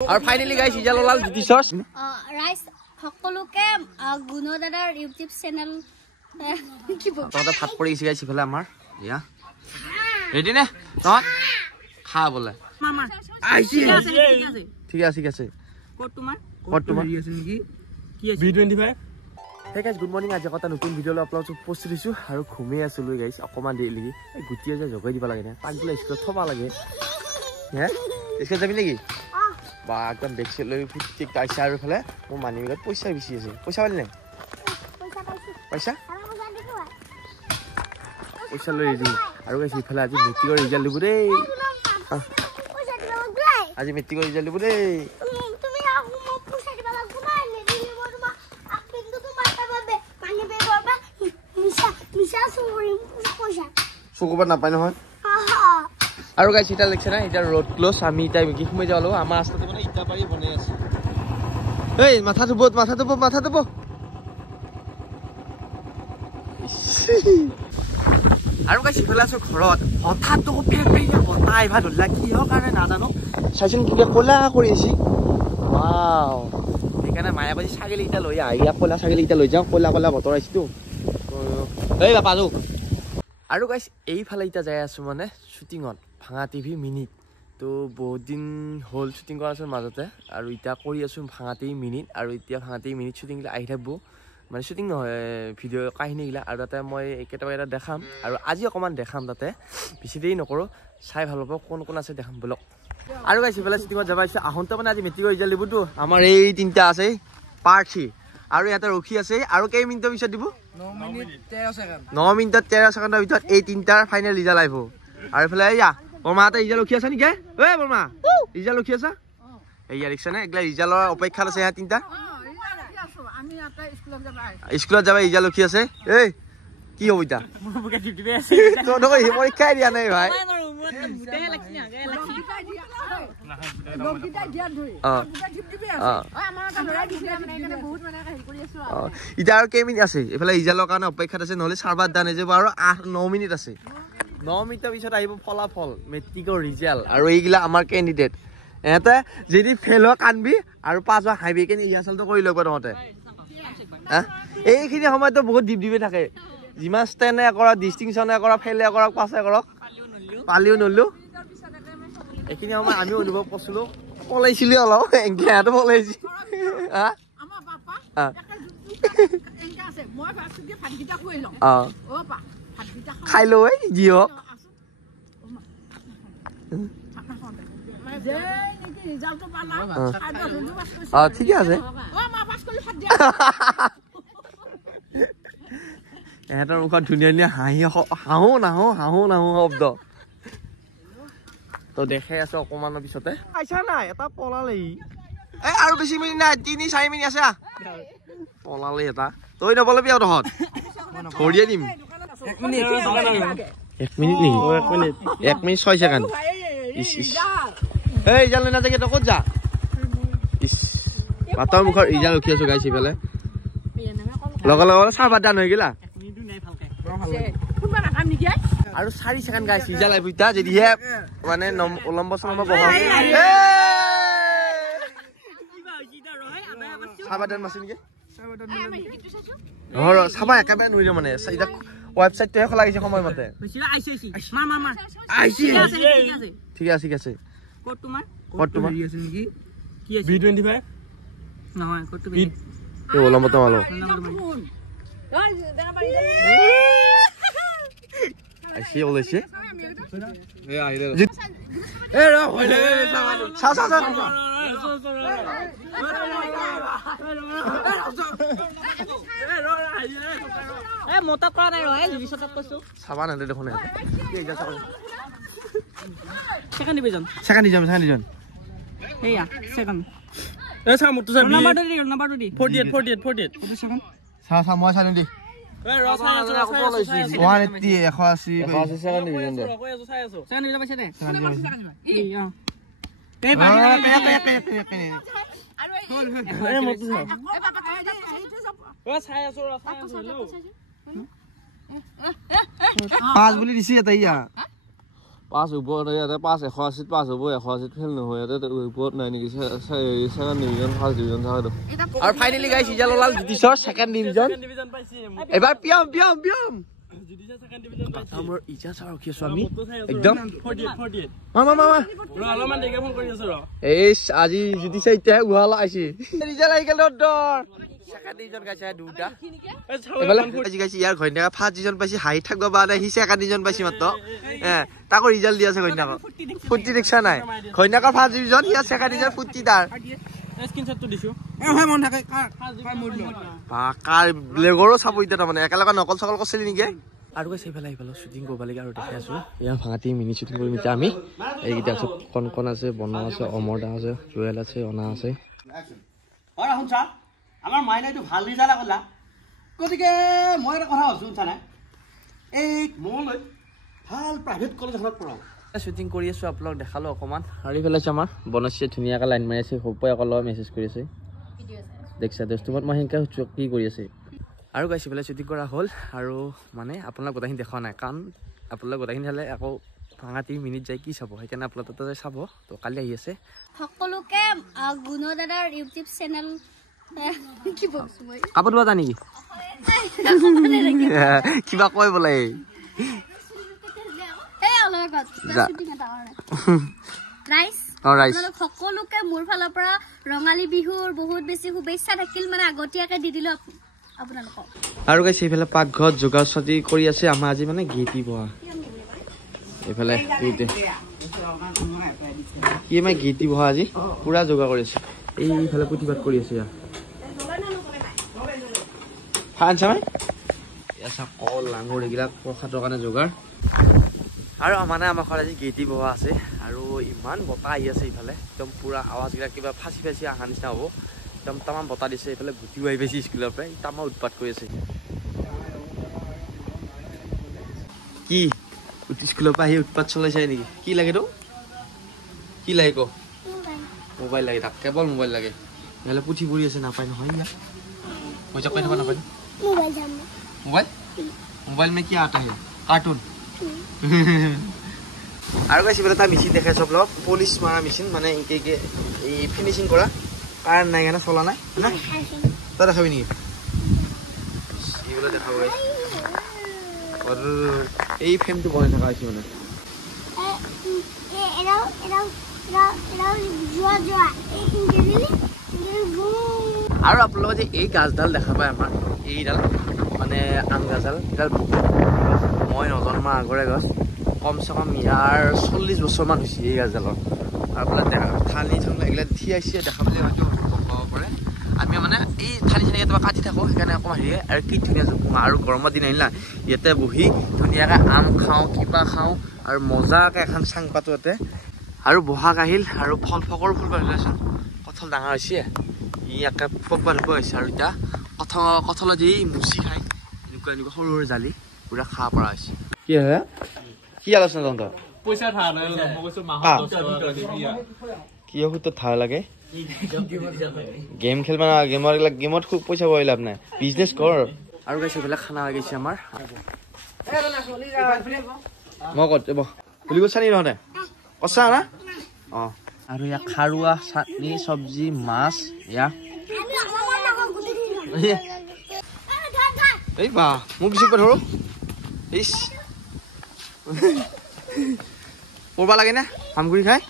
আৰু finally guys Ijal লাল জ্যোতিষৰ rice সকলোকে গুণ দাদাৰ ইউটিউব চেনেল কি বল তহঁতে ভাত পৰি গেছি গাইস ইফালে আমাৰ ইয়া ৰেডি নে তহঁত খা বলে মামা আইছি ঠিক আছে কোড তোমাৰ হেৰি আছে নেকি কি আছে B25 hey guys good morning আজি এটা নতুন ভিডিঅ' লৈ আপলোড পোষ্ট দিছো আৰু ঘুমে আছো লৈ গাইস অকমান দেৰি লাগি গুটিয়ে যে জগাই দিব লাগে না পাগলা স্কুলত থবা লাগে হে স্কুল যাবি নেকি বা একদম বেকছে লৈ ফুটি কাইছা আৰু ফলে মোৰ মানি বেগত পইচা বেছি আছে পইচা পালি নাই পইচা পইচা লৈ ৰেডি আৰু গাইস ইফালে আজি মেট্ৰিকৰ ৰিজাল্ট দিব দেই আজি মেট্ৰিকৰ ৰিজাল্ট দিব দেই চকুবা নাপায় নহয় আৰু গাইস এটা লেখছে না এটা ৰোড ক্লোজ আমি তাই কি সময় যালো আমাৰ ৰাস্তাতে মানে ইটা পাৰি বনাই আছে এই মাথা ধুব আৰু গাইস ইফালে আছো ঘৰত হঠাৎ তো ফেফেয়া বতাই ভা ধলা কি হ কাৰণে নাজানো চাইছিন কি কোলা কৰি আছে ওয়াও এখানে মায়াবাজি ছাগলী ইটা লৈ আহি কোলা ছাগলী ইটা লৈ যাও কোলা বতৰ আইছো এই বাপা যো আৰু গাইস এইফালে ইটা যাই আছো মানে শুটিংত ভাঙা টিভি মিনিট তো বহুত দিন হল শুটিং কৰা আছে মাজতে আৰু ইটা কৰি আছো ভাঙা টিভি মিনিট আৰু এতিয়া ভাঙা টিভি মিনিট শুটিং আহি থাকবো মানে শুটিং নহয় ভিডিঅ' কাহিনী গিলা আৰু তাতে মই কেইটা দেখাম আৰু আজি অকমান দেখাম তাতে বেছি দেৰি নকৰো চাই ভাল পাব কোন আছে দেখাম বলক আৰু গাইস ইফালে শুটিংত যাব আহিছে আহোঁতে মানে আজি মেট্ৰিকৰ ৰিজাল্ট দিবতো আমাৰ এই তিনটা আছে পাৰ্থী আৰু ইয়াতে ৰখি আছে আৰু কেই মিনিটৰ পিছত দিব 9 মিনিট 13 ছেকেণ্ডৰ ভিতৰত এই তিনটাৰ ফাইনেল ৰিজাল্ট আহিব আৰু ইফালে এয়া বৰমাতে ৰিজাল্ট ৰখি আছে নেকি ঐ বৰমা ৰিজাল্ট ৰখি আছে এয়া ৰিক্সা নে একলা ৰিজাল্টৰ অপেক্ষাত আছে ইয়া তিনটা স্কুলত যাবা ৰিজাল্ট ৰখি আছে এই কি হ'ব ইটা তোৰ নকয় পৰীক্ষাই দিয়া নাই ভাই ইটা আৰু কেই মিনিট আছে এইফালে ৰিজাল্টৰ কাৰণে অপেক্ষাত আছে নহ'লে চাৰ্ভাৰ ডান হৈ যাব আৰু 9 মিনিট আছে 9 মিনিটৰ পিছত আহিব ফলাফল মেট্ৰিকৰ ৰিজাল্ট আৰু এইগিলা আমাৰ কেণ্ডিডেট এতে যদি ফেল হয় কানবি আৰু পাছ হয় হাইবি কেনে ৰিহাৰ্চেলটো কৰি ল'ব তহঁতে এইখিনি সময়তো বহুত ডিপে থাকে যিমান ষ্টেনে কৰা ডিষ্টিংশ্যনে কৰা ফেলে কৰক পাছে কৰক পালিও নল্লো এইখিনি সময় আমি অনুভৱ কৰিছিলো পলাইছিলো অলপ এংকেটো পলাইছি খাই লো যি হওক ঠিকে আছে এহেঁতৰ মুখত ধুনীয়া হাঁহি হাঁহো নাহো শব্দ তো দেখাই আছো অকমানৰ পিছতে আইছা নাই এটা পলালেই এই আৰু বেছি মিনিট নাই 3-4 মিনিট আছে পলালে এটা তই নপলাবি আৰু তহঁত ধৰিয়ে দিম 1 মিনিট নেকি 1 মিনিট 6 ছেকেণ্ড এই ৰিজাল্ট লৈ নাযাকে তই ক'ত যা বাটৰ মুখৰ ৰিজাল্ট ৰখি আছো গাইছি পেলাই লগে চাৰ্ভাৰ ডান হৈ গেলা আৰু 4 ছেকেণ্ড গাইছ ৰিজাল্ট আহিব ইটা যদিহে মানে উলম্ব চলম্ব বহা চাৰ্ভাৰ ডান মাছি নেকি চাবা একেবাৰে নোৱাৰিলে মানে এটা ৱেবছাইটটোহে খোলা গৈছে সময়মতে ঠিক আছে কোড তোমাৰ হেৰি আছে নেকি কি আছে B25 নহয় কোডটো এই উলম্বটো মালো আইছি ওলাইছে এই আহিলে এ ৰ হইলে চা এ মতা কৰা নাই ৰয় জিবিছতত কৈছো চাবা না দেখোন কি এটা চাবা সেকেন্ড ডিভিজন এইয়া সেকেন্ড এ চা মত চাবি নাম্বাৰটো দি 48 কত সেকেন্ড চা মই চালো দি এ ৰ চাই আছো 180 180 সেকেন্ড ডিভিজন দে সেকেন্ড ডিভিজন পাইছে দে এই এই বাকি আৰু মত চাই ৰ চাই আছো লো 5 বুলি দিছি এটা ইয়া পাঁচ ওপৰত ইয়াতে 580 পাঁচ হ'ব 180 ফেল নহয় ইয়াতে ওপৰত নাই নেকি সেকেন্ড ডিভিজন ফাৰ্ষ্ট ডিভিজন থাকেতো আৰু ফাইনালি গাইছ ইজাল ওলাল জ্যোতিষৰ সেকেন্ড ডিভিজন এবাৰ পিয়াম আমাৰ ইজা চাও কি আছো আমি একদম 48 মামা অলপমান দেৰিকে ফোন কৰি আছো ৰ আজি জ্যোতিষ এতিয়া উহালা আইছি ৰিজাল্ট আহি গেল দৰ সেকেন্ড ডিভিজন গাইছে দুটা এবালে আজি গাইছে ইয়াৰ ঘৈণীয়েকা ফাৰ্ষ্ট ডিভিজন পাইছি হাই থাকব বা নাই হি সেকেন্ড ডিভিজন পাইছি মাত্ৰ তাকো ৰিজাল্ট দি আছে ঘৈণীয়েকা ফুটি দেখছা নাই ঘৈণীয়েকা ফাৰ্ষ্ট ডিভিজন ইয়া সেকেন্ড ডিভিজন ফুটি তাৰ স্ক্ৰিনশ্বটটো দিছো হয় মন থাকে কাৰ মৰলো কাৰ ব্লেগৰো চাব ইটা মানে একেলগে নকল সকল কৰিছিল নেকি আৰু গৈছে ইফালে শ্বুটিং কৰিব লাগে আৰু দেখি আছো এয়া ভাঙাতি মিনি শ্বুটিং কৰিম এতিয়া আমি এইকেইটা আছে কণ আছে বনা আছে অমৰদা আছে জুৱেল আছে অনা আছে অৰা শুনছা আমাৰ মাইনাইটো ভাল ৰিজাল্ট কৰিলা গতিকে মই এটা কথা ভাবছো শুনছা নাই এই মলৈ ভাল প্ৰাইভেট কলেজ এখনত পঢ়াওঁ শ্বুটিং কৰি আছো আপোনাক দেখালো অকমান আৰু ইফালে আছে আমাৰ বনশ্ৰী ধুনীয়াকৈ লাইন মাৰি আছে সৰুপাই অকল মেছেজ কৰি আছে দেখছা দোস্তমত মই সেনেকৈ কি কৰি আছে আৰু গাইছে পেলাই শ্বুটিং কৰা হ'ল আৰু মানে আপোনালোক গোটেইখিনি দেখা নাই কাৰণ আপোনালোক গোটেইখিনি চালে আকৌ ভাঙা 3 মিনিট যায় কি চাব সেইকাৰণে আপোনালোক তাতে চাব তো কালি আহি আছে সকলোকে গুণ দাদাৰ ইউটিউব চেনেল কি বলছো মই কাপোৰ ধোৱা নেকি কিবা কয় বোলে সকলোকে মোৰ ফালৰ পৰা ৰঙালী বিহুৰ বহুত বেছি শুভেচ্ছা থাকিল মানে আগতীয়াকে দি দিলো আপোনালোকক আৰু গাইছে এইফালে পাকঘৰত যোগাৰ চতি কৰি আছে আমাৰ আজি মানে গীতি বহা এইফালে কি মানে গীতি বহা আজি পুৰা যোগাৰ কৰি আছে এইফালে প্ৰতিবাদ কৰি আছে কল লাঙৰ এইবিলাক প্ৰসাদৰ কাৰণে যোগাৰ আৰু মানে আমাৰ ঘৰত আজি গীতি বহা আছে আৰু ইমান বতাহ আহি আছে ইফালে একদম পুৰা আৱাজবিলাক কিবা ফাঁচি অহা নিচিনা হ'ব একদম তামাম বতাহ দিছে এইফালে গুটিও আহি পাইছে স্কুলৰ পৰাই তামাম উৎপাত কৰি আছে কি স্কুলৰ পৰা আহি উৎপাত চলাইছে নেকি কি লাগে তো কি লাগে ক মোবাইল লাগে তাক কেৱল মোবাইল লাগে নহ'লে পুথি পঢ়ি আছে নাপায় নহয় ইয়াত মই যাক কৈ থকা নাপায় মোবাইল মে কি আটা হে কাৰ্টুন আৰু গাইছে বোলে তাৰ মেচিন দেখাইছ ব্লগ পলিচ মাৰা মেচিন মানে এনেকৈ এই ফিনিচিং কৰা কাৰেণ্ট নাই কাৰণে চলা নাই না তই দেখাবি নেকি এইবোলে দেখাব এই ফ্ৰেমটো বনাই থকা হৈছে মানে আৰু আপোনালোকে যে এই গাছডাল দেখা পায় আমাৰ এইডাল মানে আম গাছডাল এইডাল মই নজন্মাৰ আগৰে গছ কমচে কম ইয়াৰ 40 বছৰমান হৈছে এই গাছডালৰ আপোনালোকে থালি থালি এইবিলাক থি আহিছে দেখা পালে হয়তো গম পাব পাৰে আমি মানে এই থালি থালি কেতিয়াবা কাটি থাকোঁ সেইকাৰণে অকণমান হেৰি আৰু কি ধুনীয়া জোপোহা আৰু গৰমৰ দিন আহিলা ইয়াতে বহি ধুনীয়াকৈ আম খাওঁ কিবা খাওঁ আৰু মজাকৈ এখন চাং পাতোঁ ইয়াতে আৰু বহাগ আহিল আৰু ফল ফকৰ ফুল বাঢ়িলেচোন কঁঠাল ডাঙৰ হৈছে ই একে ফক বাঢ়িব হৈছে আৰু এতিয়া কঁঠালত যি মুচি খায় এনেকুৱা এনেকুৱা সৰু সৰু জালি পুৰা খাব পৰা হৈছে কি হয় কি আলোচনা তহঁতৰ পইচা ধাৰ নাই মই কৈছো মাহত 10 টকা দিবি কিয় তো ধাৰ লাগে গেম খেলবা না গেমত খুব পইচা পাই লাভ নাই বিজনেছ কৰ আৰু গাইছে এইবিলাক খানা হৈ গৈছে আমাৰ মই ক'ত যাব বুলি কৈছা নি নহতে কচা না অঁ আৰু ইয়াত খাৰুৱা চাটনি চব্জি মাছ ইয়াত এই বা মোক বেছি ধৰো ইচ কৰবা লাগে না হামগুৰি খাই